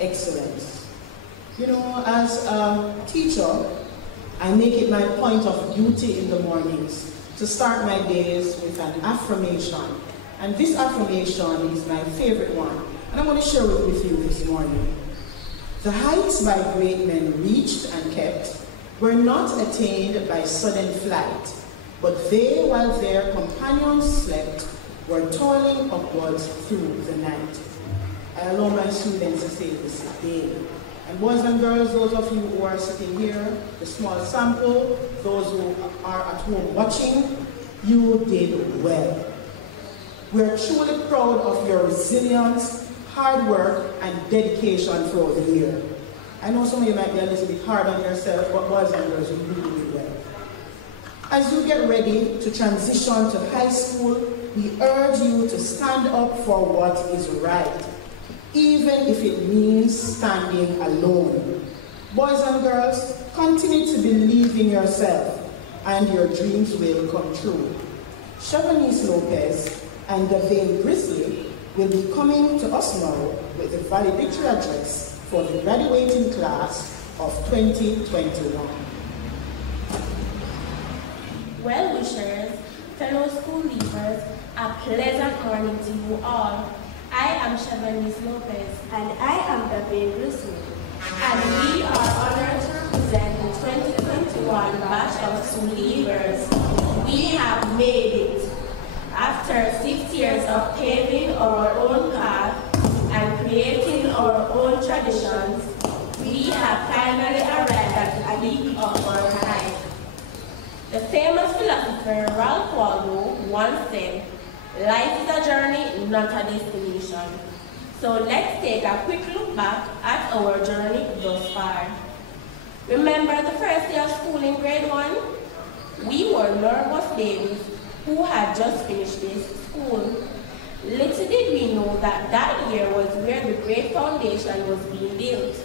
excellence. You know, as a teacher, I make it my point of duty in the mornings to start my days with an affirmation. And this affirmation is my favorite one, and I'm going to share it with you this morning. The heights by great men reached and kept were not attained by sudden flight, but they, while their companions slept, were toiling upwards through the night. I allow my students to say this today. And boys and girls, those of you who are sitting here, the small sample, those who are at home watching, you did well. We're truly proud of your resilience, hard work, and dedication throughout the year. I know some of you might be a little bit hard on yourself, but boys and girls, you really did well. As you get ready to transition to high school, we urge you to stand up for what is right, even if it means standing alone. Boys and girls, continue to believe in yourself, and your dreams will come true. Chevanice Lopez and Davane Grizzly will be coming to us now with the valedictory address for the graduating class of 2021. Well-wishers, fellow school leavers, a pleasant morning to you all. I am Chevanice Lopez. And I am Davane Grizzly. And we are honored to represent the 2021 batch of school leavers. We have made it. After 6 years of paving our own path and creating our own traditions, we have finally arrived at the peak of our height. The famous philosopher Ralph Waldo once said, "Life is a journey, not a destination." So let's take a quick look back at our journey thus far. Remember the first day of school in grade 1? We were nervous babies who had just finished basic school. Little did we know that that year was where the great foundation was being built.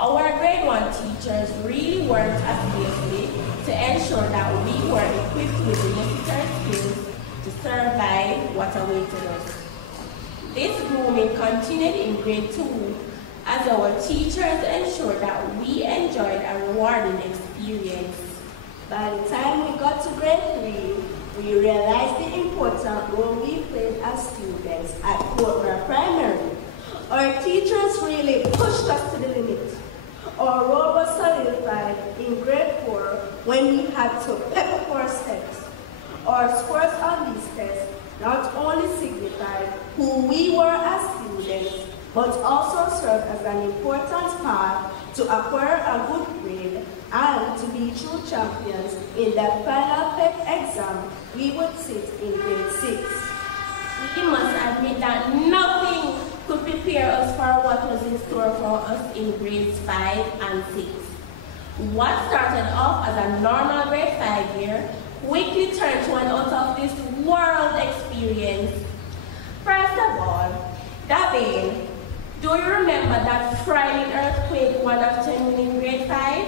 Our grade 1 teachers really worked assiduously to ensure that we were equipped with the necessary skills to survive what awaited us. This grooming continued in grade 2 as our teachers ensured that we enjoyed a rewarding experience. By the time we got to grade 3, we realized the important role we played as students at Portmore Primary. Our teachers really pushed us to the limit. Our role was solidified in grade 4 when we had to pep up our steps. Our scores on these tests not only signified who we were as students, but also served as an important path to acquire a good grade and to be true champions in that final PEP exam we would sit in grade 6. We must admit that nothing could prepare us for what was in store for us in grades 5 and 6. What started off as a normal grade 5 year quickly turned to an out-of-this-world experience. First of all, Davane, do you remember that frightening earthquake one afternoon in grade 5?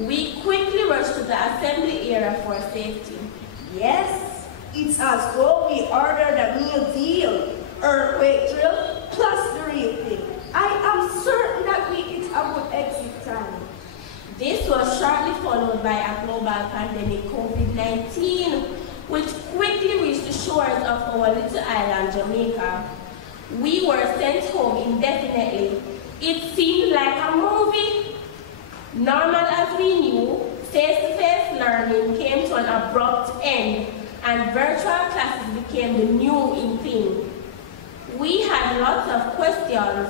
We quickly rushed to the assembly area for safety. Yes, it's as though we ordered a meal deal, earthquake drill, plus the real thing. I am certain that we hit a good exit time. This was shortly followed by a global pandemic, COVID-19, which quickly reached the shores of our little island, Jamaica. We were sent home indefinitely. It seemed like a movie. Normal as we knew, face-to-face learning came to an abrupt end, and virtual classes became the new in thing. We had lots of questions,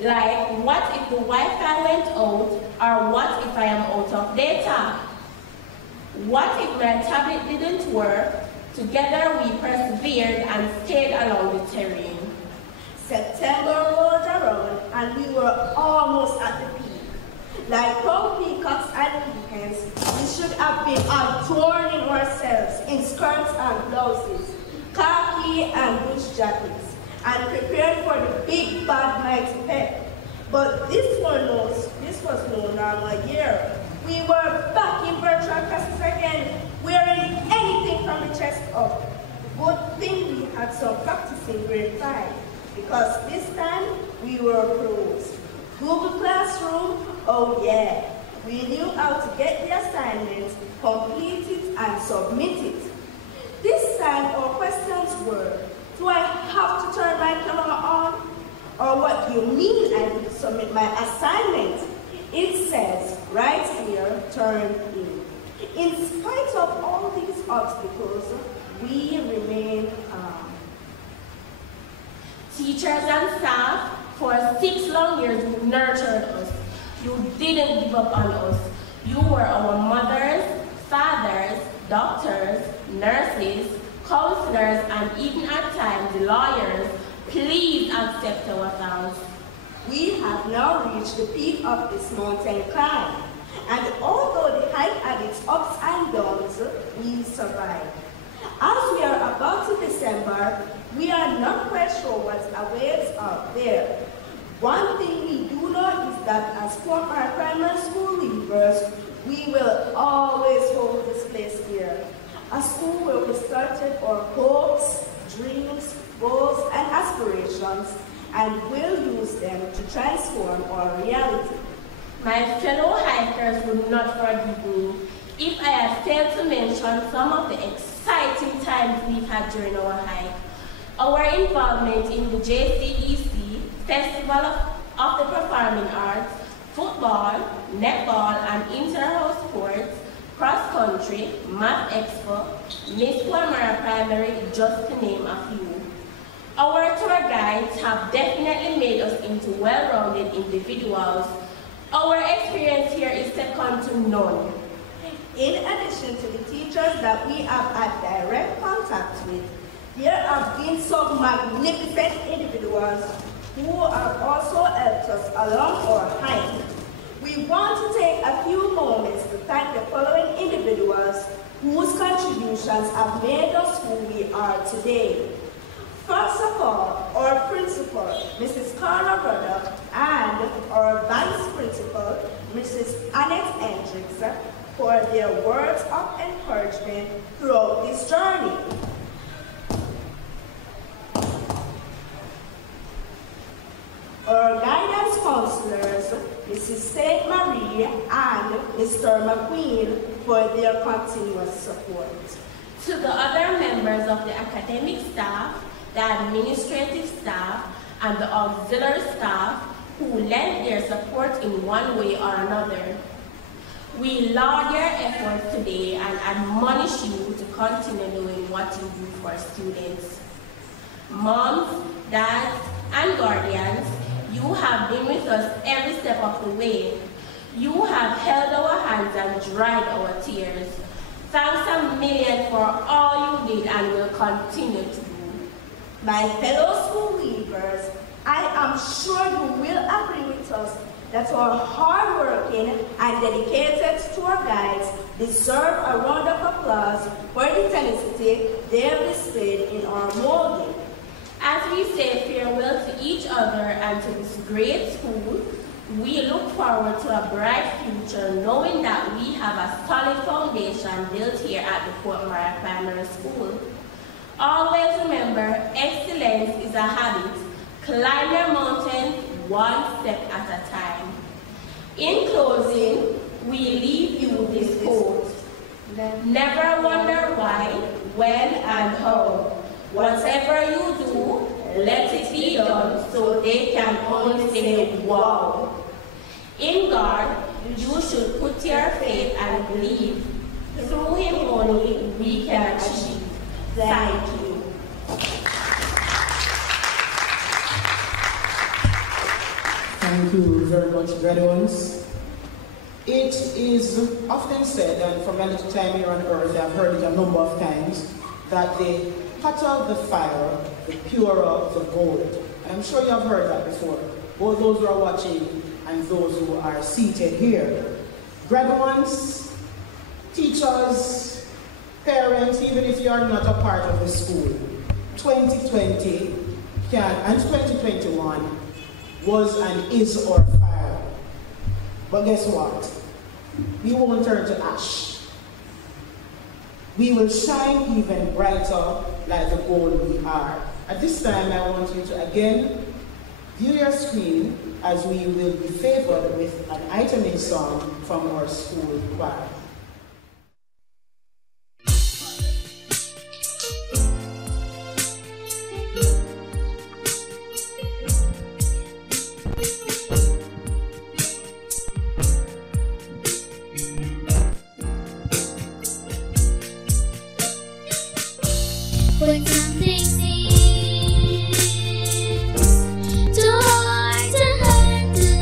like what if the Wi-Fi went out, or what if I am out of data? What if my tablet didn't work? Together we persevered and stayed along the terrain. September rolled around and we were almost at the peak. Like proud peacocks and peacocks, we should have been adorning ourselves in skirts and blouses, khaki and bush jackets, and prepared for the big bad mighty PEP. But this was no normal year. We were back in virtual classes again, wearing anything from the chest up. Good thing we had some practice in grade 5. because this time we were pros. Google Classroom, oh yeah. We knew how to get the assignments, complete it, and submit it. This time our questions were, do I have to turn my camera on? Or what do you mean I need to submit my assignment? It says right here, turn in. In spite of all these obstacles, we remain calm. Teachers and staff, for 6 long years you nurtured us. You didn't give up on us. You were our mothers, fathers, doctors, nurses, counselors, and even at times lawyers. Please accept our thanks. We have now reached the peak of this mountain climb, and although the hike had its ups and downs, we survived. As we are about to December, we are not quite sure what awaits out there. One thing we do know is that as former primary school leavers, we will always hold this place here. A school where we started our hopes, dreams, goals, and aspirations, and will use them to transform our reality. My fellow hikers will not forgive me if I have failed to mention some of the exciting times we've had during our hike. Our involvement in the JCEC Festival of the Performing Arts, football, netball, and inter-house sports, cross-country, math expo, Miss Palmyra Primary, just to name a few. Our tour guides have definitely made us into well-rounded individuals. Our experience here is second to none. In addition to the teachers that we have had direct contact with, there have been some magnificent individuals who have also helped us along our hike. We want to take a few moments to thank the following individuals whose contributions have made us who we are today. First of all, our principal, Mrs. Carla Rudder, and our vice principal, Mrs. Annette Hendricks, for their words of encouragement throughout this journey. Our guidance counselors, Mrs. St. Marie and Mr. McQueen, for their continuous support. To the other members of the academic staff, the administrative staff, and the auxiliary staff who lent their support in one way or another. We laud your efforts today and admonish you to continue doing what you do for students. Moms, dads, and guardians, you have been with us every step of the way. You have held our hands and dried our tears. Thanks a million for all you did and will continue to do. My fellow school leavers, I am sure you will agree with us that our hardworking and dedicated tour guides deserve a round of applause for the tenacity they have displayed in our molding. As we say farewell to each other and to this great school, we look forward to a bright future knowing that we have a solid foundation built here at the Portmore Primary School. Always remember, excellence is a habit. Climb your mountain one step at a time. In closing, we leave you with this quote. Never wonder why, when, and how. Whatever you do, let it be done so they can only say, wow. In God, you should put your faith and believe. Through Him only we can achieve. Thank you. Thank you very much, graduates. It is often said, and from my little time here on earth, I've heard it a number of times, that the hotter the fire, the purer the gold. And I'm sure you have heard that before, both those who are watching and those who are seated here. Graduates, teachers, parents, even if you are not a part of the school, 2020 and 2021 was and is our fire. But guess what? We won't turn to ash. We will shine even brighter like the gold we are. At this time, I want you to again view your screen as we will be favored with an iteming song from our school choir. When something seems too hard to handle,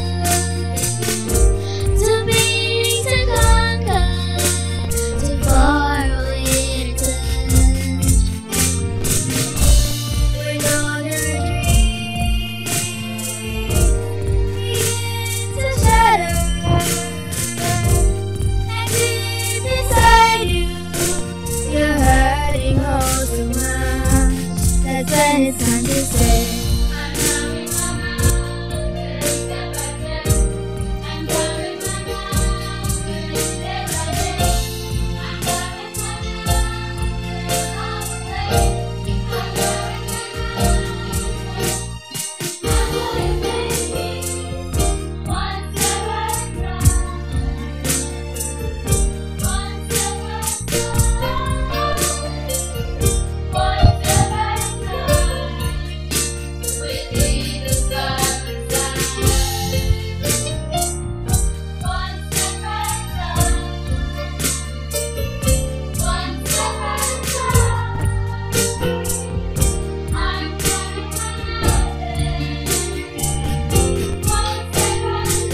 too big to conquer, too far away to touch, when all your dreams begin to shatter, and deep inside you, you're hurting oh so much. That's when it's time to say I'm coming home, step by step. I'm coming home, day by day. I'm coming home, all the way. I'm coming home. I'm going baby, one step at a time. One step at a time. One step at a time. We need to start the time. One step at a time. One step at a time. I'm coming on nothing. One step at a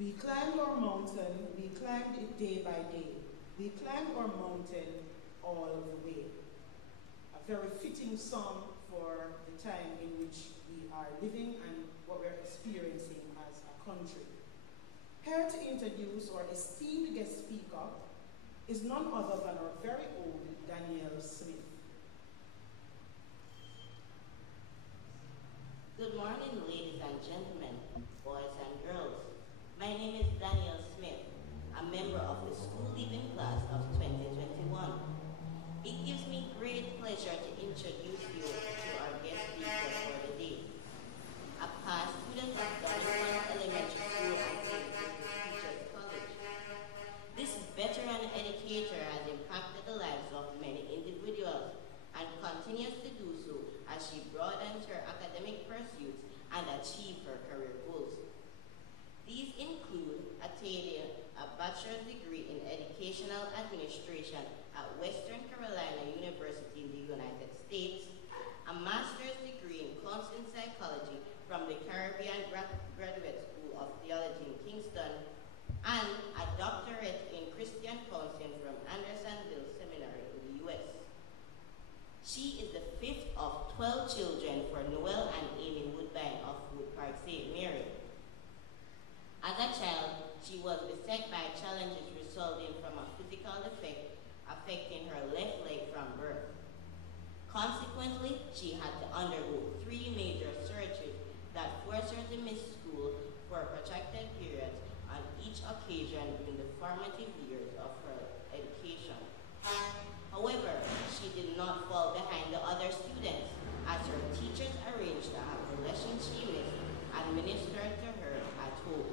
We climbed our mountain, we climbed it day by day. We climbed our mountain all the way. A very fitting song for the time in which we are living and what we're experiencing as a country. Here to introduce our esteemed guest speaker is none other than our very own Danielle Smith. Good morning, ladies and gentlemen, boys and girls. My name is Danielle Smith, a member of the school leaving class of 2021. It gives me great pleasure to introduce you to our guest speaker for the day, a past student of Donington Elementary School and St. Teachers College. This veteran educator has impacted the lives of many individuals and continues to do so as she broadens her academic pursuits and achieves her career goals. These include attaining a bachelor's degree in educational administration at Western Carolina University in the United States, a master's degree in counseling psychology from the Caribbean Graduate School of Theology in Kingston, and a doctorate in Christian counseling from Andersonville Seminary in the U.S. She is the fifth of 12 children for Noel and Amy Woodbine of Wood Park St. Mary. As a child, she was beset by challenges resulting from a physical defect affecting her left leg from birth. Consequently, she had to undergo 3 major surgeries that forced her to miss school for protracted periods on each occasion during the formative years of her education. However, she she did not fall behind the other students, as her teachers arranged to have the lesson she missed administered to her at home.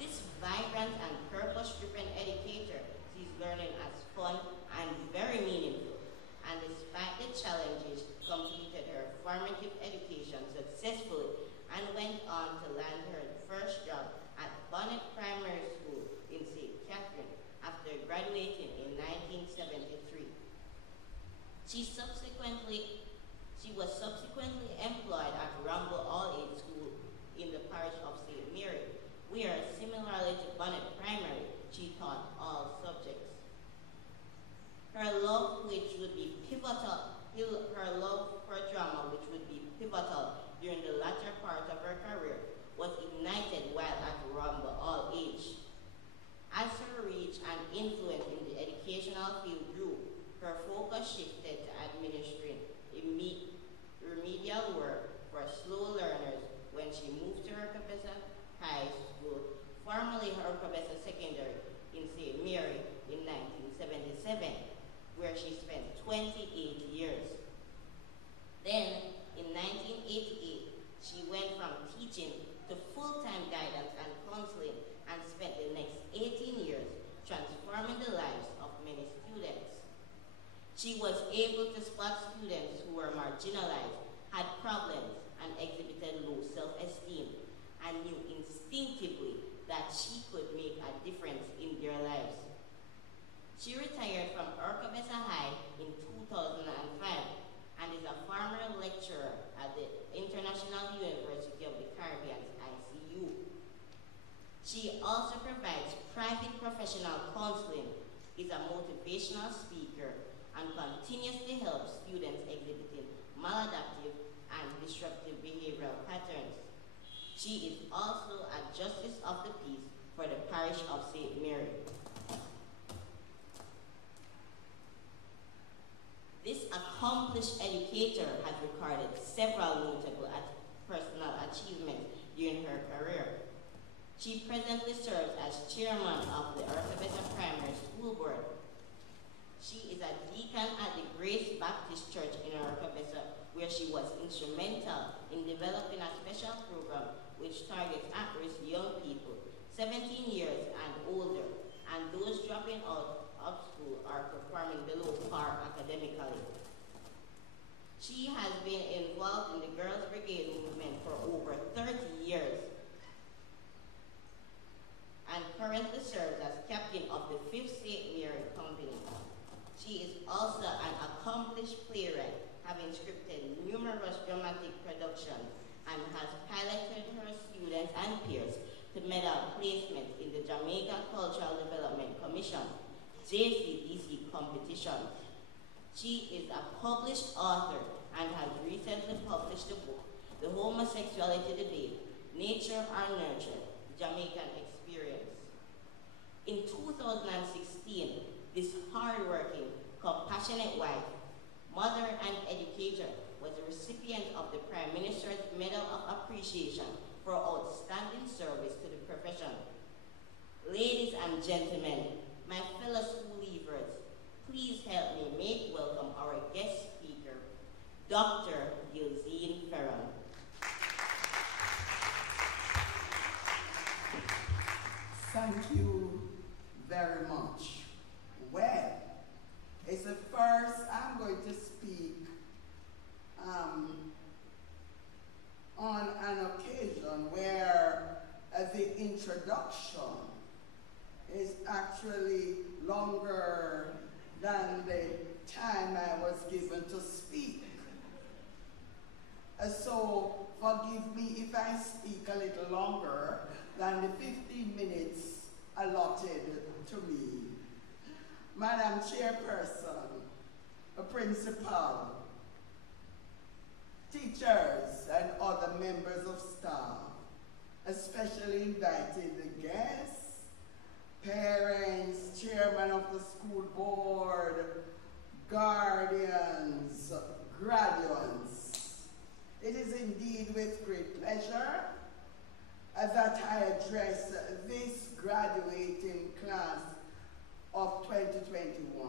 This vibrant and purpose-driven educator sees learning as fun and very meaningful, and despite the challenges, completed her formative education successfully and went on to land her first job at Bonnet Primary School in St. Catherine after graduating in 1973. She was subsequently employed at Ramble All-Age School in the parish of St. Mary, where, similarly to Bonnet Primary, she taught all subjects. Her love for drama, which would be pivotal during the latter part of her career, was ignited while at Ramble All-Age. As her reach and influence in the educational field grew, her focus shifted to administering remedial work for slow learners when she moved to Hercobessa High School, formerly Hercobessa Secondary, in St. Mary in 1977, where she spent 28 years. Then, in 1988, she went from teaching to full-time guidance and counseling and spent the next 18 years transforming the lives of many students. She was able to spot students who were marginalized, had problems, and exhibited low self-esteem, and knew instinctively that she could make a difference in their lives. She retired from Hercobessa High in 2005 and is a former lecturer at the International University of the Caribbean's ICU. She also provides private professional counseling, is a motivational speaker, and continuously helps students exhibiting maladaptive and disruptive behavioral patterns. She is also a Justice of the Peace for the Parish of St. Mary. This accomplished educator has recorded several notable personal achievements during her career. She presently serves as chairman of the Hercobessa Primary School Board. She is a deacon at the Grace Baptist Church in Hercobessa, where she was instrumental in developing a special program which targets at-risk young people, 17 years and older, and those dropping out of school or performing below par academically. She has been involved in the Girls Brigade movement for over 30 years and currently serves as captain of the 5th St. Mary Company. She is also an accomplished playwright, having scripted numerous dramatic productions and has piloted her students and peers to medal placement in the Jamaica Cultural Development Commission, JCDC competitions. She is a published author and has recently published the book, The Homosexuality Debate, Nature or Nurture, The Jamaican Experience. In 2016, this hardworking, compassionate wife, mother, and educator was the recipient of the Prime Minister's Medal of Appreciation for outstanding service to the profession. Ladies and gentlemen, my fellow school leavers, please help me make welcome our guest speaker, Dr. Gilzine Ferron. Thank you very much. Well, it's the first I'm going to speak on an occasion where the introduction is actually longer than the time I was given to speak. So forgive me if I speak a little longer than the 15 minutes allotted to me. Madam Chairperson, Principal, teachers and other members of staff, especially invited guests, parents, chairman of the school board, guardians, graduates. It is indeed with great pleasure that I address this graduating class of 2021.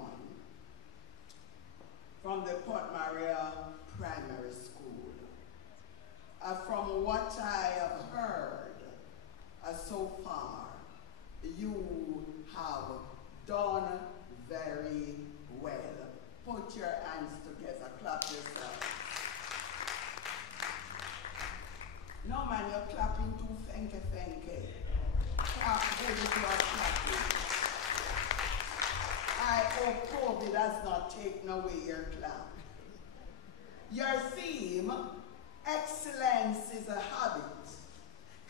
from the Port Maria Primary School. From what I have heard so far, you have done very well. Put your hands together, clap yourself. No man, you're clapping too fenke. Clap good if you are clapping. I hope COVID does not take away your clap. Your theme, excellence is a habit.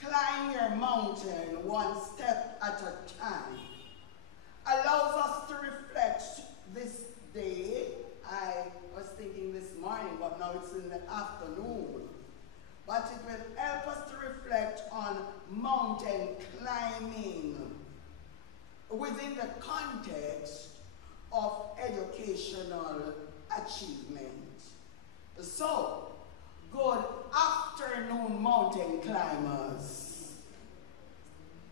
Climb your mountain one step at a time. Allows us to reflect this day. I was thinking this morning, but now it's in the afternoon. But it will help us to reflect on mountain climbing within the context of educational achievement. So, good afternoon, mountain climbers.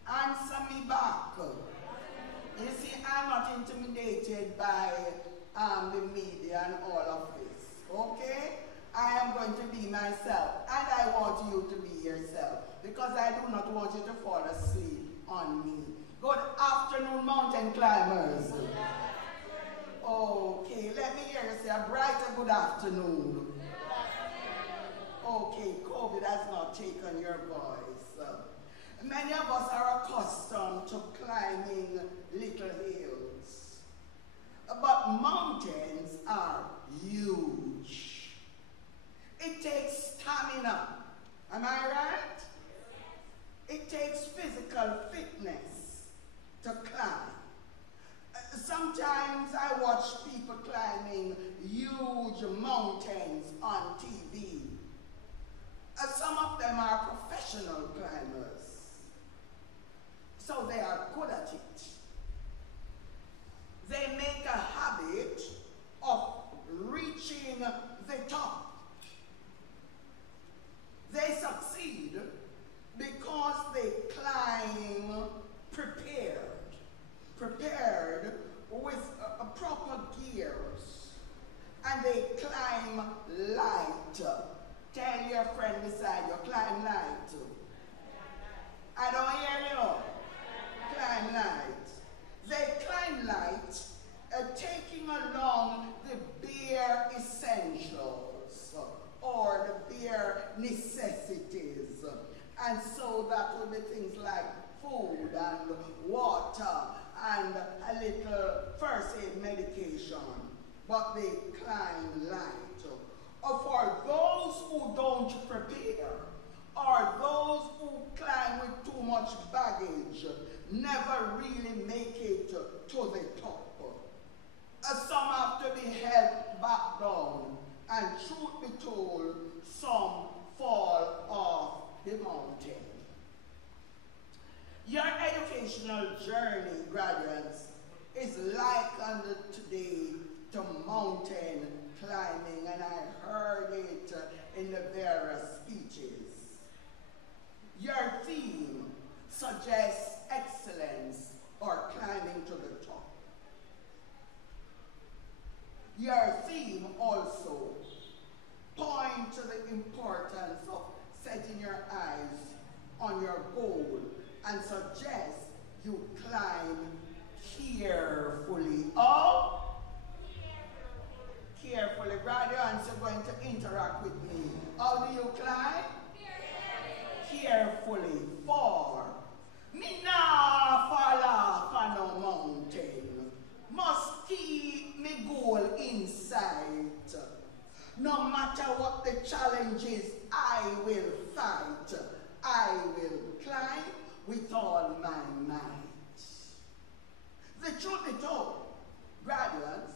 Answer me back. You see, I'm not intimidated by the media and all of this, okay? I am going to be myself, and I want you to be yourself, because I do not want you to fall asleep on me. Good afternoon, mountain climbers. Okay, let me hear you say a brighter good afternoon. Okay, COVID has not taken your voice. Many of us are accustomed to climbing little hills, but mountains are huge. It takes stamina, am I right? It takes physical fitness to climb. Sometimes I watch people climbing huge mountains on TV. Some of them are professional climbers, so they are good at it. They make a habit of reaching the top. They succeed because they climb prepared with proper gears, and they climb light. Tell your friend beside you, climb light. I don't hear you. Climb light. They climb light, taking along the bare essentials or the bare necessities. And so that will be things like food and water and a little first aid medication. But they climb light. For those who don't prepare, or those who climb with too much baggage, never really make it to the top. Some have to be held back down, and truth be told, some fall off the mountain. Your educational journey, graduates, is likened today to mountain climbing, and I heard it in the various speeches. Your theme suggests excellence or climbing to the top. Your theme also points to the importance of setting your eyes on your goal and suggests you climb carefully. Oh? Carefully. Graduates are going to interact with me. How do you climb? Carefully. For me nah fall off on no mountain. Must keep me goal in sight. No matter what the challenge is, I will fight. I will climb with all my might. The truth be told, graduates,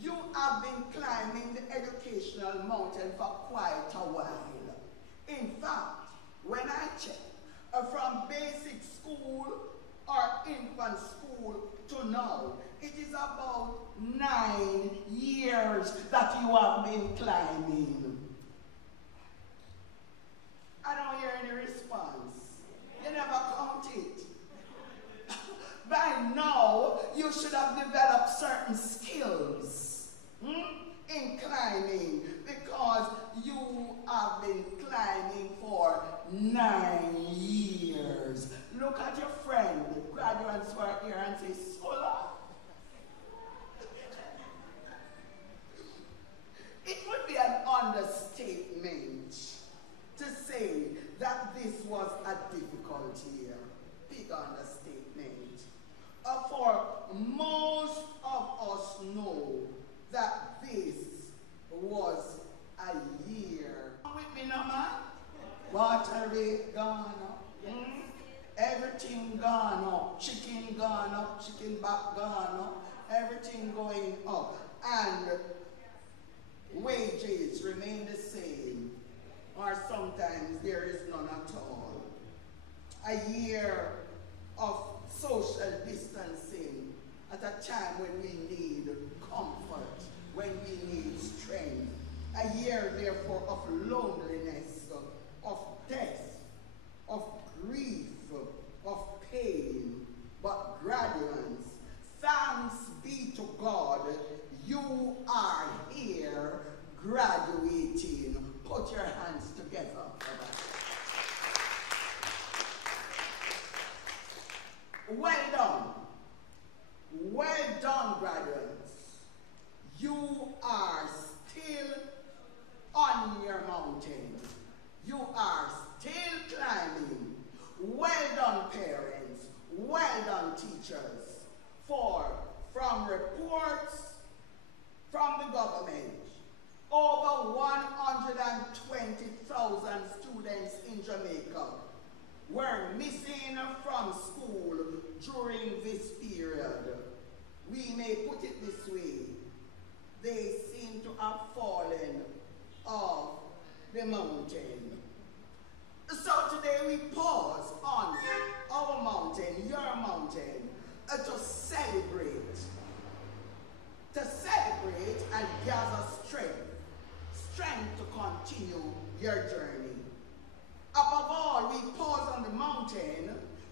you have been climbing the educational mountain for quite a while. In fact, when I check, from basic school or infant school to now, it is about 9 years that you have been climbing. I don't hear any response. You never count it. By now, you should have developed certain skills in have been climbing for 9 years. Look at your friend, graduates who are here, and say, Sola. It would be an understatement to say that this was a difficult year. Big understatement. For most of us know that this was a year. With me now, man. Water rate gone up. Everything gone up. Chicken gone up. Chicken back gone up. Everything going up. And wages remain the same, or sometimes there is none at all. A year of social distancing at a time when we need comfort, when we need strength. A year, therefore, of loneliness, of death, of grief, of pain. But graduates, thanks be to God, you are here graduating. Put your hands together for that. Well done. Well done, graduates. You are still on your mountain. You are still climbing. Well done, parents. Well done, teachers. For from reports from the government, over 120,000 students in Jamaica were missing from school during this period. We may put it this way: they seem to have fallen off the mountain. So today we pause on our mountain, your mountain, to celebrate and gather strength to continue your journey. Above all, we pause on the mountain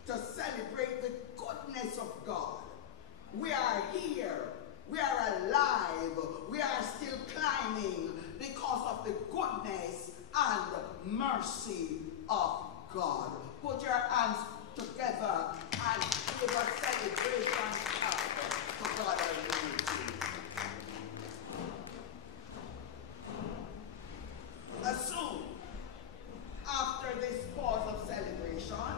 to celebrate the goodness of God. We are here, we are alive, we are still climbing because of the goodness and mercy of God. Put your hands together and give a celebration to God Almighty. Soon, after this pause of celebration,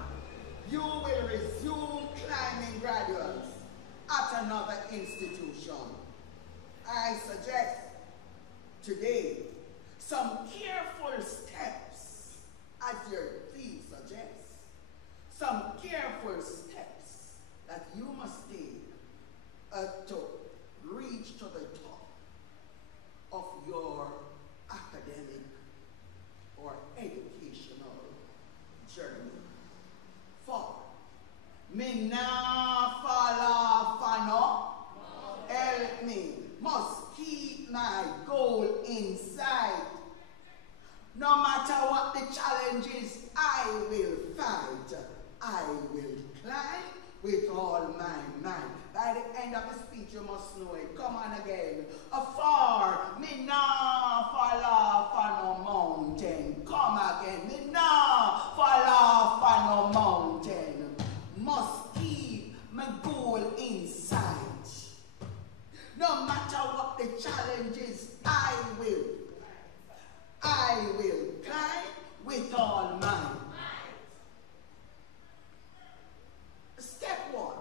you will resume climbing, graduates, at another institution. I suggest today some careful steps, as your theme suggests, some careful steps that you must take to reach to the top of your academic or educational journey. For me na fall fano, help me, must keep my goal in sight. No matter what the challenges, I will fight. I will climb with all my might. By the end of the speech, you must know it. Come on again. Afar, me na fall off on a mountain. Come again. Me na fall off on a mountain. Must keep my goal in sight. No matter what the challenges, I will climb with all my might. Step 1.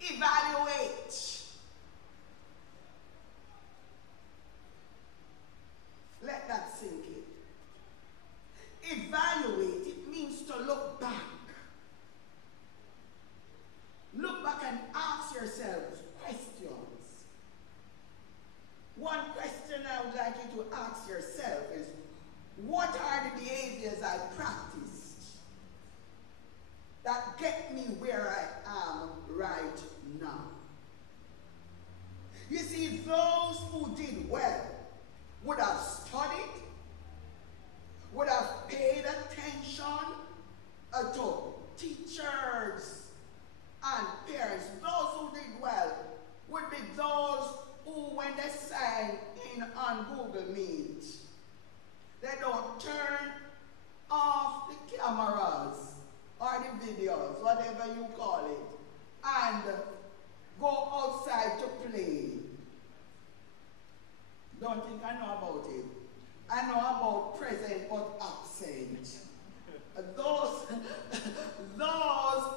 Evaluate. Let that sink in. Evaluate, it means to look back. Look back and ask yourselves questions. One question I would like you to ask yourself is, what are the behaviors I practiced that get me where I am right now? You see, those who did well would have studied, would have paid attention to teachers and parents. Those who did well would be those who, when they signed in on Google Meet, whatever you call it, and go outside to play. Don't think I know about it. I know about present but absent. Those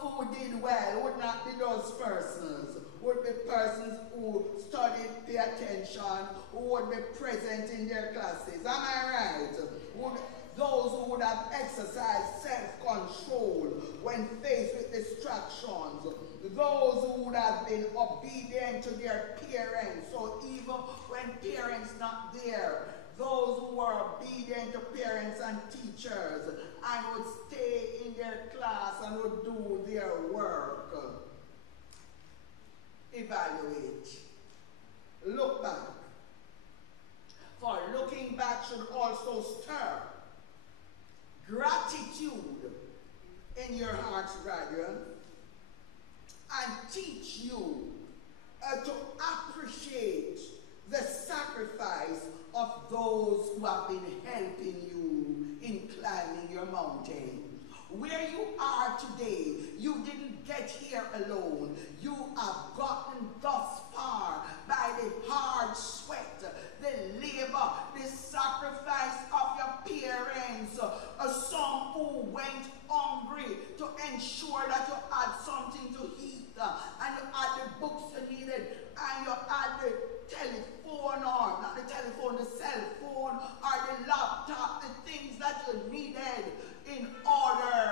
who did well would not be those persons. Would be persons who studied, pay attention, who would be present in their classes. Am I right? Those who would have exercised self-control when faced with distractions. Those who would have been obedient to their parents. So even when parents not there, those who were obedient to parents and teachers and would stay in their class and would do their work. Evaluate. Look back. For looking back should also stir gratitude in your hearts, brethren, and teach you to appreciate the sacrifice of those who have been helping you in climbing your mountain. Where you are today, you didn't get here alone. You have gotten thus far by the hard sweat, the labor, the sacrifice of your parents. Some who went hungry to ensure that you had something to eat, and you had the books you needed, and you had the telephone, or not the telephone, the cell phone, or the laptop, the things that you needed in order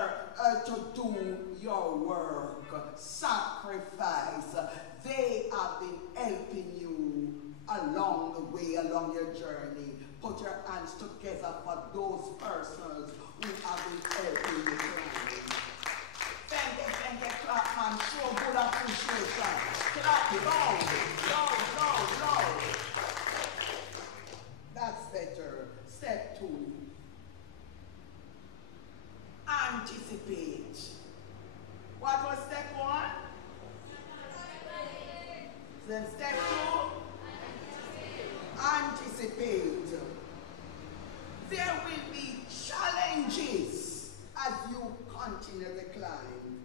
to do your work. Sacrifice. They have been helping you along the way, along your journey. Put your hands together for those persons who have been helping you. Thank you, clap, man. Show good appreciation. Clap loud. That's better. Step 2. Anticipate. What was step 1? Then step 2? Anticipate. There will be challenges as you continue the climb.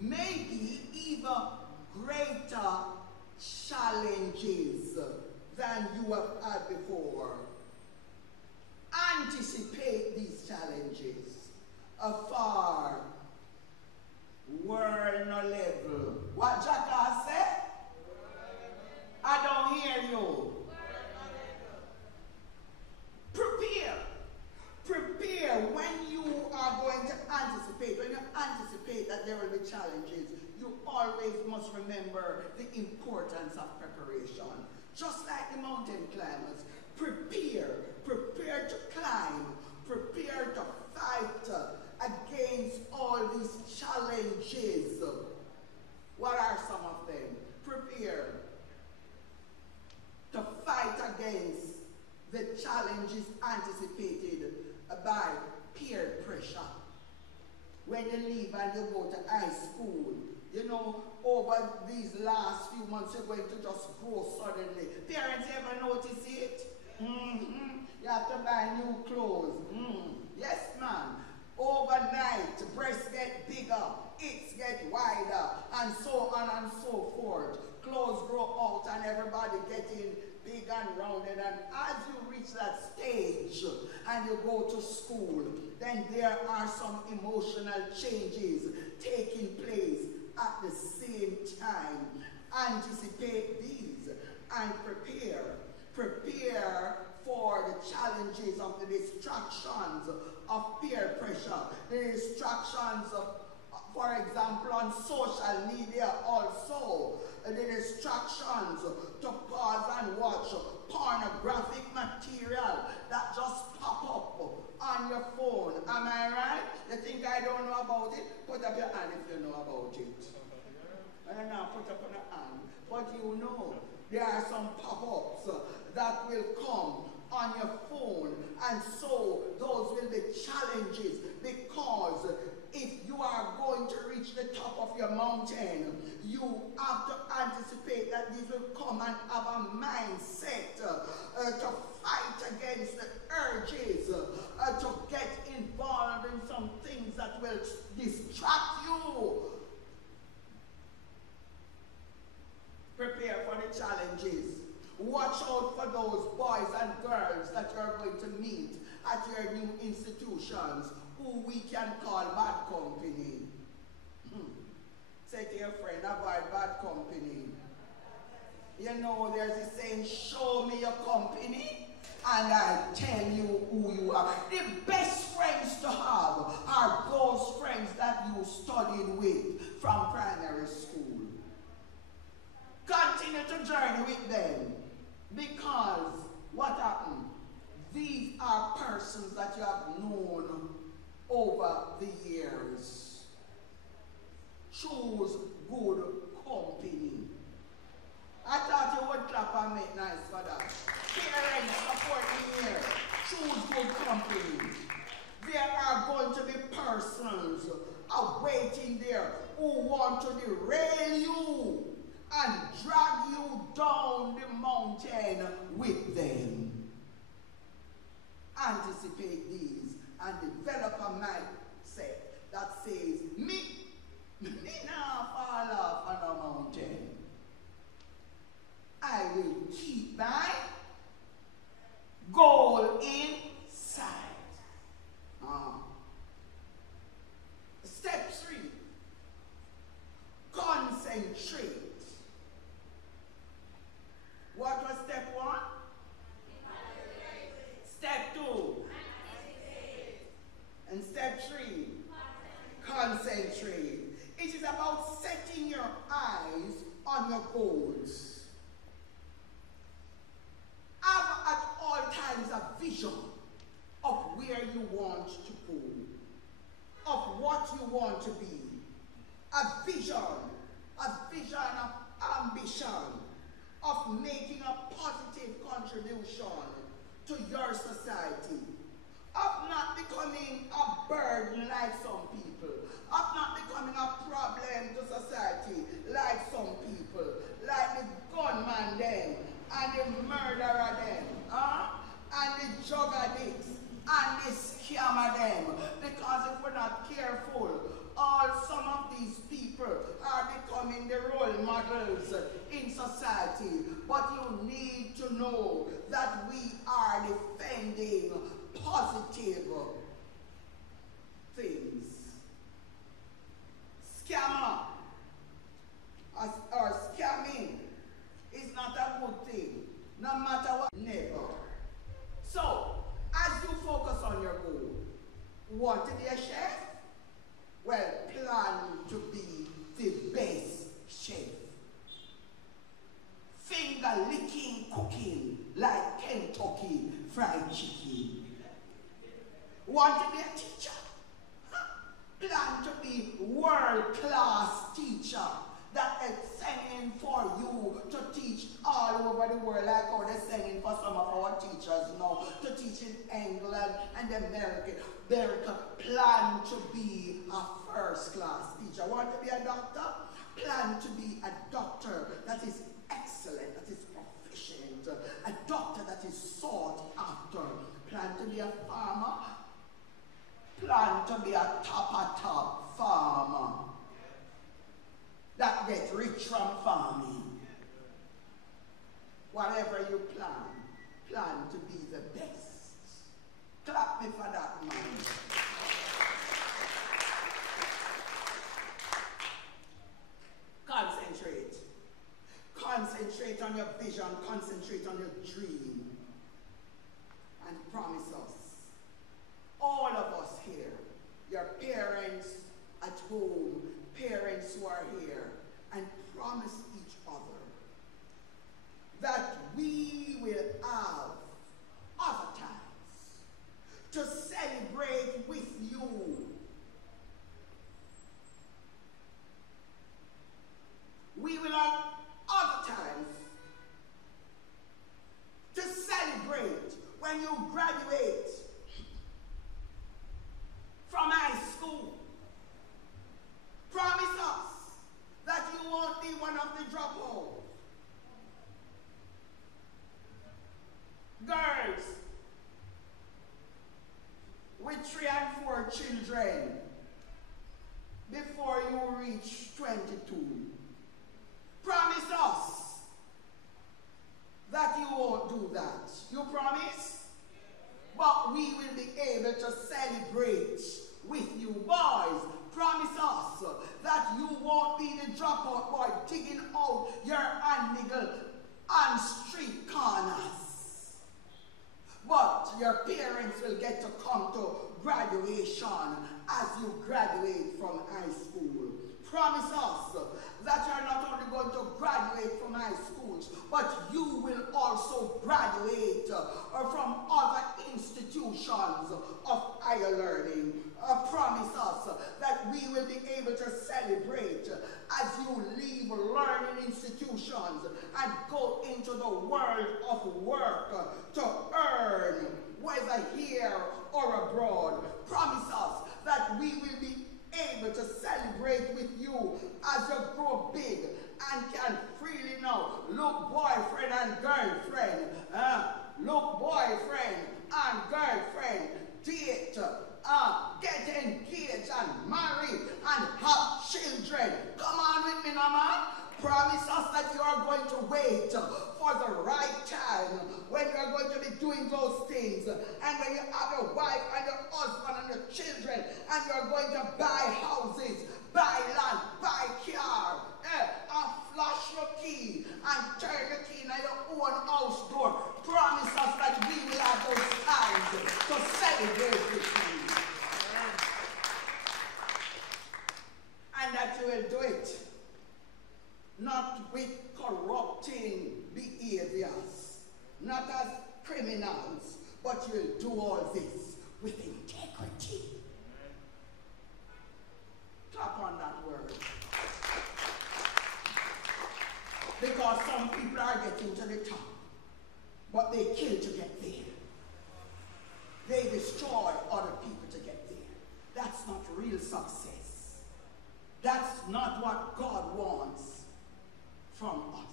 Maybe even greater challenges than you have had before. Anticipate these challenges. A far world no level. What Jacka said? I don't hear you. Prepare when you are going to anticipate. When you anticipate that there will be challenges, you always must remember the importance of preparation. Just like the mountain climbers, prepare to climb, prepare to fight against all these challenges. What are some of them? Prepare to fight against the challenges anticipated by peer pressure. When you leave and you go to high school, you know, over these last few months, you're going to just grow suddenly. Parents ever notice it? You have to buy new clothes. Yes, man. Overnight, breasts get bigger, hips get wider, and so on and so forth. Clothes grow out and everybody getting big and rounded. And as you reach that stage and you go to school, then there are some emotional changes taking place at the same time. Anticipate these and prepare. Prepare for the challenges of the distractions of peer pressure, the distractions of, for example, on social media also, the distractions to pause and watch pornographic material that just pop up on your phone. Am I right? You think I don't know about it? Put up your hand if you know about it. And now put up on your hand. But you know, there are some pop-ups that will come on your phone, and so those will be challenges, because if you are going to reach the top of your mountain, you have to anticipate that these will come and have a mindset to fight against the urges, to get involved in some things that will distract you meet at your new institutions who we can call bad company. Say to your friend, avoid bad company. You know, there's a saying, show me your company and I tell you who you are. The best friends to have are those friends that you studied with from primary school. Continue to journey with them, because what happened? These are persons that you have known over the years. Choose good company. I thought you would clap and make nice for that. Parents, support me here. Choose good company. There are going to be persons awaiting there who want to derail you and drag you down the mountain with them. Anticipate these and develop a mindset that says, me now fall off on a mountain. I will keep my goal in sight. Step 3, concentrate. What was step 1? Step 2. And step 3, concentrate. It is about setting your eyes on your goals. Have at all times a vision of where you want to go, of what you want to be. A vision of ambition, of making a positive contribution to your society, of not becoming a burden like some people, of not becoming a problem to society like some people, like the gunman them, and the murderer them, and the drug addicts, and the scammer them. Because if we're not careful, some of these people are becoming the role models in society. But you need to know that we are defending positive things. Scammer or scamming is not a good thing, no matter what. Never. So, as you focus on your goal, want to be a chef? Well, plan to be the best chef. Finger licking cooking like Kentucky Fried Chicken. Want to be a teacher? Plan to be world-class teacher that is sending for you to teach all over the world, like how they're sending for some of our teachers now to teach in England and America. Plan to be a first-class teacher. Want to be a doctor? Plan to be a doctor that is excellent, that is proficient, a doctor that is sought after. Plan to be a farmer? Plan to be a top farmer that gets rich from farming. Whatever you plan to be the best. Clap me for that, man. Concentrate. Concentrate on your vision. Concentrate on your dream. And promise us, all of us here, your parents at home, parents who are here, and promise each other that we will have other times to celebrate with you. We will have other times to celebrate when you graduate from high school. Promise us that you won't be one of the dropouts. Girls with 3 and 4 children before you reach 22. Promise us that you won't do that. You promise? but we will be able to celebrate with you. Boys, promise us that you won't be the dropout boy digging out your hand niggle on street corners. But your parents will get to come to graduation as you graduate from high school. Promise us that you're not only going to graduate from high schools, but you will also graduate from other institutions of higher learning. Promise us that we will be able to celebrate as you leave learning institutions and go into the world of work to earn, whether here or abroad. Promise us that we will be able to celebrate with you as you grow big and can freely now look boyfriend and girlfriend, look boyfriend and girlfriend, date, get engaged and marry and have children. Come on with me now, man. Promise us that you are going to wait for the right time when you are going to be doing those things, and when you have your wife and your husband and your children, and you are going to buy houses, buy land, buy car, and flash your key and turn your key in your own house door. Promise us that we will have those times to celebrate with you. And that you will do it not with corrupting behaviors, not as criminals, but you'll do all this with integrity. Clap on that word. Because some people are getting to the top, but they kill to get there. They destroy other people to get there. That's not real success. That's not what God wants from us.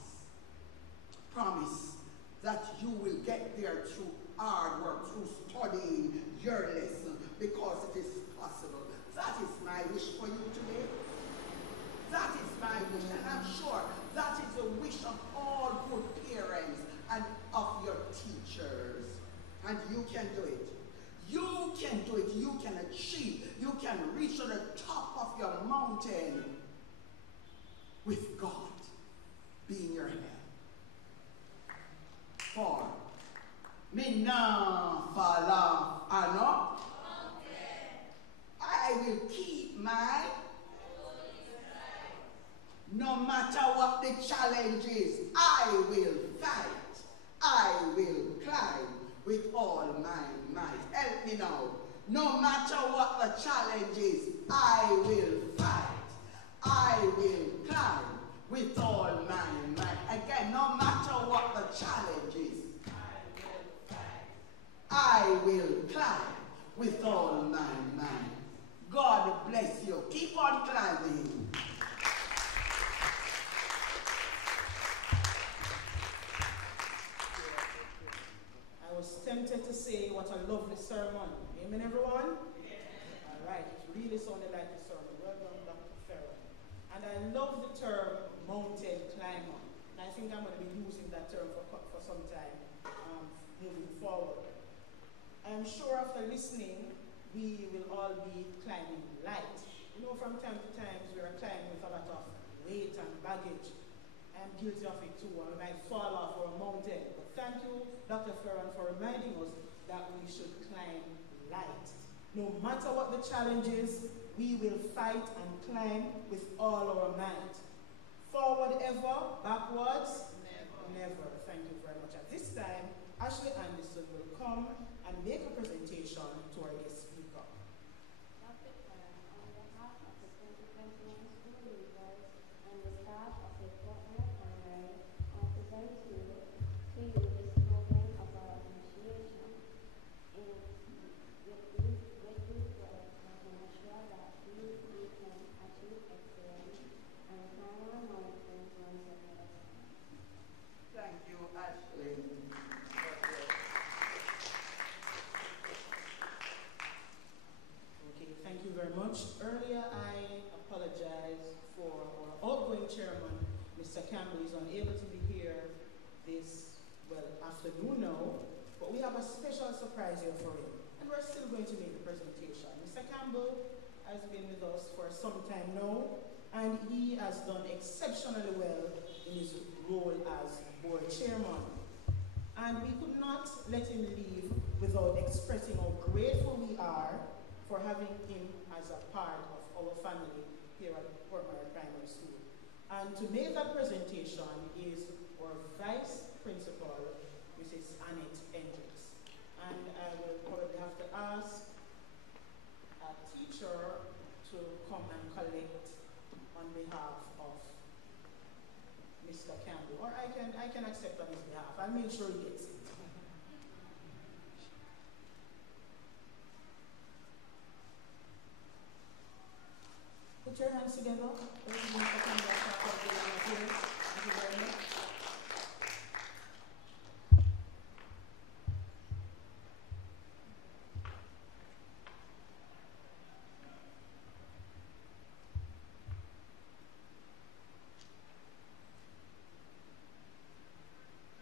Promise that you will get there through hard work, through studying your lesson, because it is possible. That is my wish for you today. That is my wish, and I'm sure that is the wish of all good parents and of your teachers. And you can do it. You can do it. You can achieve. You can reach to the top of your mountain with God being your head. For me now follow ano, I will keep my, no matter what the challenge is, I will fight, I will climb with all my might. Help me now. No matter what the challenge is, I will fight, I will climb with all my might. Again, no matter what the challenge is, I will climb with all my might. God bless you. Keep on climbing. I was tempted to say what a lovely sermon. Amen, everyone? All right, it really sounded like a sermon. Well done, Dr. Ferron. And I love the term mountain climber. And I think I'm going to be using that term for some time moving forward. I'm sure after listening, we will all be climbing light. You know, from time to time, we are climbing with a lot of weight and baggage. I'm guilty of it too. I might fall off for a mountain. But thank you, Dr. Ferron, for reminding us that we should climb light. No matter what the challenge is, we will fight and climb with all our might. Forward ever, backwards? Never. Thank you very much. At this time, Ashley Anderson will come and make a presentation to our guest speaker. Dr. Ferron, on behalf of the 2021 school leaders and the staff of the Portmore Primary, I present to you the slogan of our initiation. With these words, I can assure that we can achieve excellence and climb our mountains one step at a time. Thank you, Ashley. Okay, thank you very much. Earlier, I apologize for our outgoing chairman, Mr. Campbell, is unable to be here this, afternoon now, but but we have a special surprise here for him. And we're still going to make the presentation. Mr. Campbell has been with us for some time now, and he has done exceptionally well in his role as board chairman. And we could not let him leave without expressing how grateful we are for having him as a part of our family here at Port Maria Primary School. And to make that presentation is our Vice Principal, Mrs. Annette Hendricks. And I will probably have to ask a teacher to come and collect on behalf of Mr. Campbell. Or I can accept on his behalf. I'll make sure he gets it. Put your hands together. Thank you very much.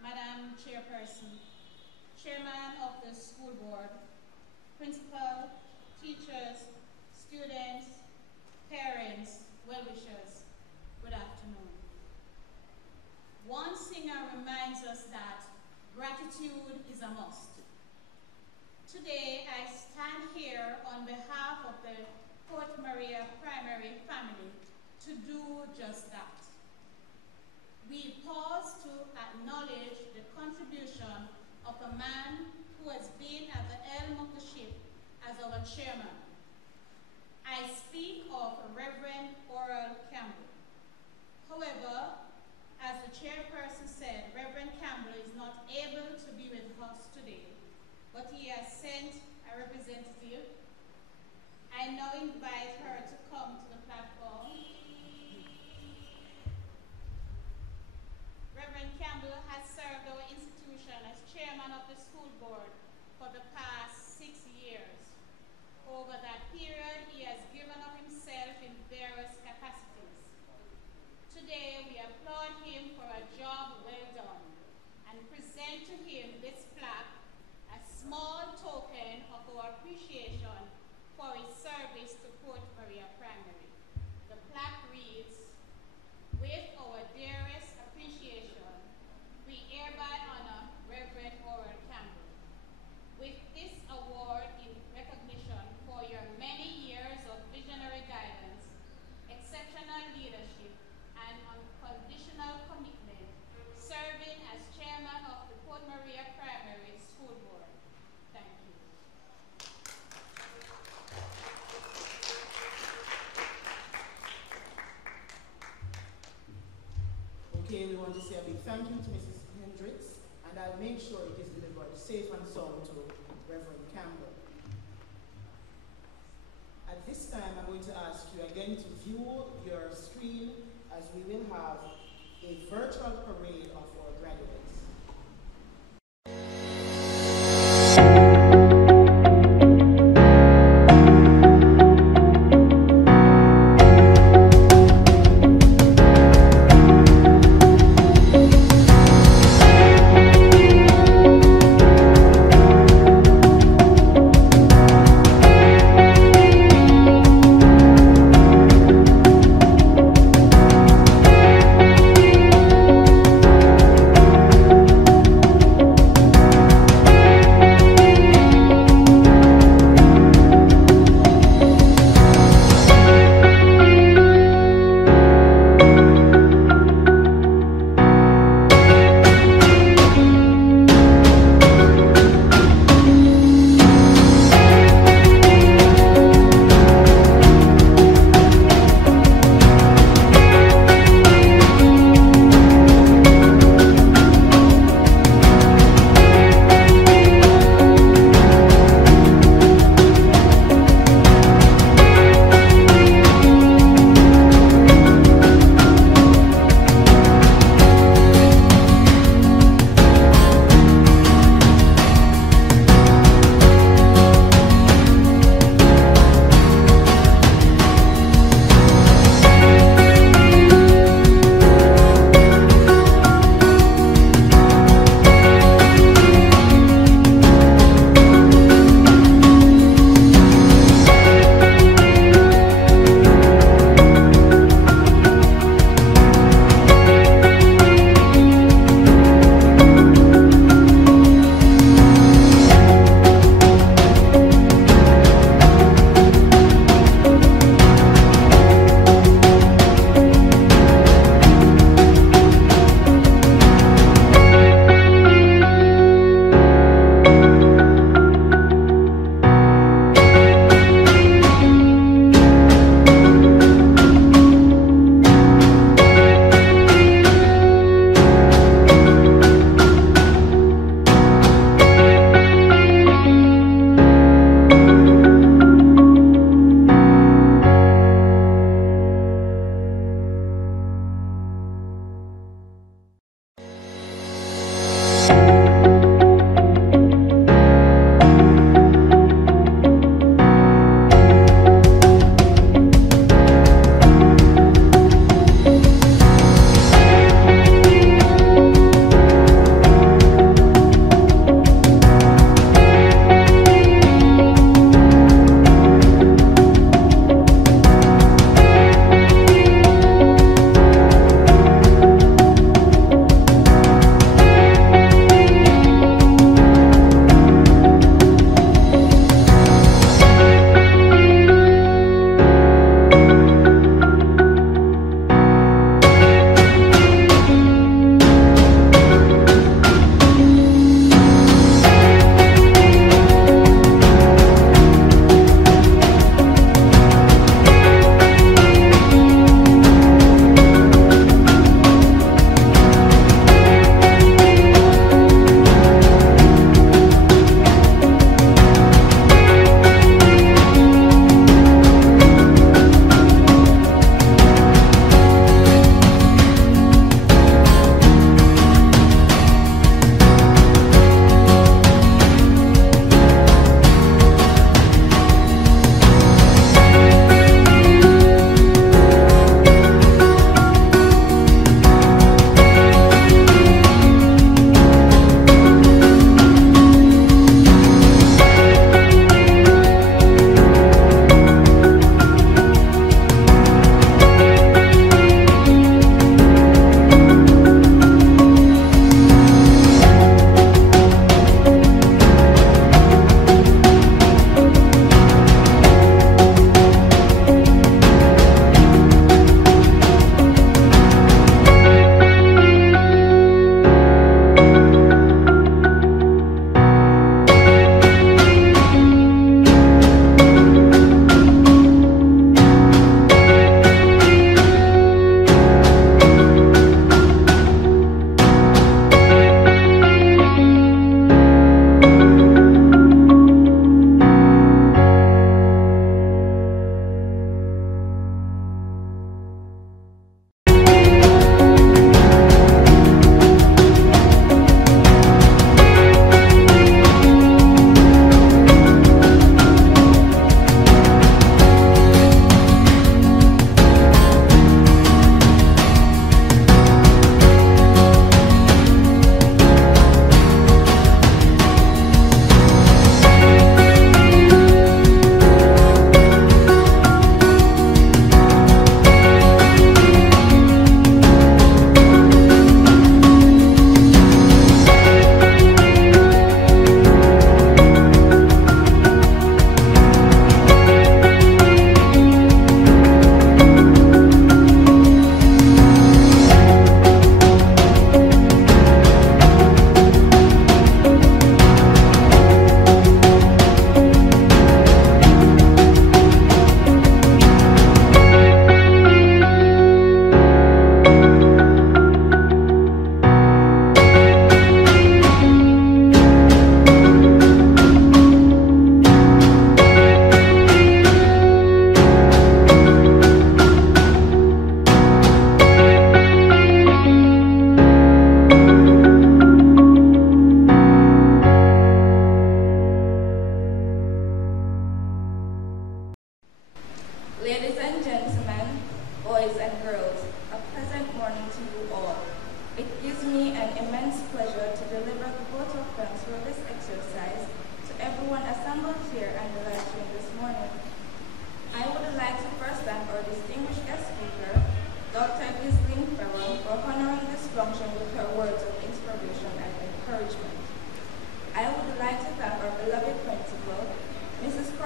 Madam Chairperson, Chairman of the School Board, Principal, teachers, students, parents, well-wishers, good afternoon. One singer reminds us that gratitude is a must. Today, I stand here on behalf of the Port Maria Primary family to do just that. We pause to acknowledge the contribution of a man who has been at the helm of the ship as our chairman. I speak of Reverend Oral Campbell. However, as the chairperson said, Reverend Campbell is not able to be with us today, but he has sent a representative. I now invite her to come to the platform. Reverend Campbell has served our institution as chairman of the school board for the past 6 years. Over that period, he has given of himself in various capacities. Today, we applaud him for a job well done and present to him this plaque, a small token of our appreciation for his service to Port Maria Primary. The plaque reads, "With our dearest appreciation, we hereby honor Reverend Oral Campbell with this award in recognition for your many years of visionary guidance, exceptional leadership, and unconditional commitment, serving as chairman of the Port Maria Primary School Board." Thank you. Okay, we want to say a big thank you to Mrs. Hendricks, and I'll make sure it is delivered safe and sound to Reverend Campbell. At this time, I'm going to ask you again to view your screen as we will have a virtual parade of our graduates.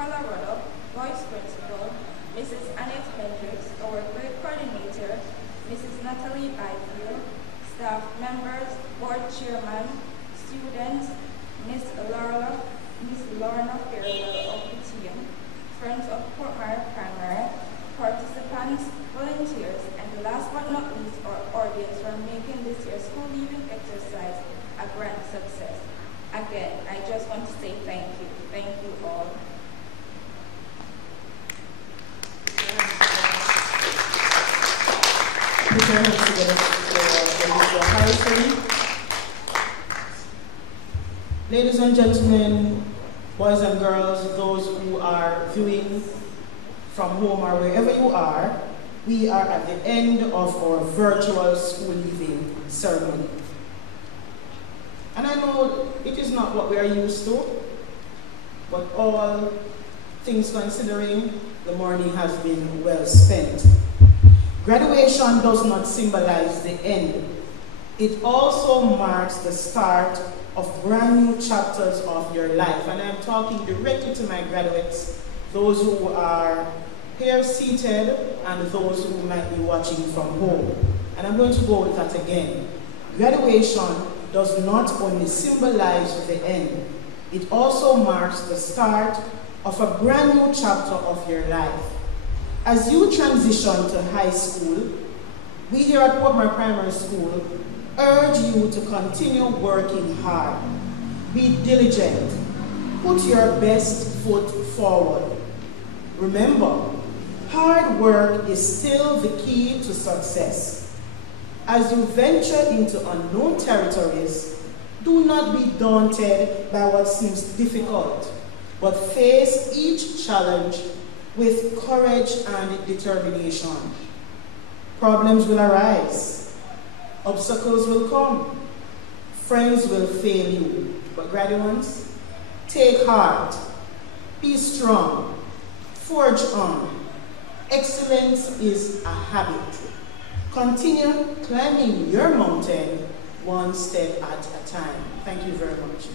Carla Rudolph, Vice Principal, Mrs. Annette Hendricks, our grade coordinator, Mrs. Natalie Byfield, staff members, board chairman, students, Miss Lorna Farewell of the team, friends of Portmire Primary, participants, volunteers, and last but not least, our audience for making this year's school leaving exercise a grand success. Again, I just want to say thank you. Thank you all. Put your hands together for Harrison. Ladies and gentlemen, boys and girls, those who are viewing from home or wherever you are, we are at the end of our virtual school leaving ceremony. And I know it is not what we are used to, but all things considering, the morning has been well spent. Graduation does not symbolize the end. It also marks the start of brand new chapters of your life. And I'm talking directly to my graduates, those who are here seated and those who might be watching from home. And I'm going to go with that again. Graduation does not only symbolize the end, it also marks the start of a brand new chapter of your life. As you transition to high school, we here at Portmire Primary School urge you to continue working hard. Be diligent. Put your best foot forward. Remember, hard work is still the key to success. As you venture into unknown territories, do not be daunted by what seems difficult, but face each challenge with courage and determination. Problems will arise, obstacles will come, friends will fail you, but graduates, take heart, be strong, forge on. Excellence is a habit. Continue climbing your mountain one step at a time. Thank you very much.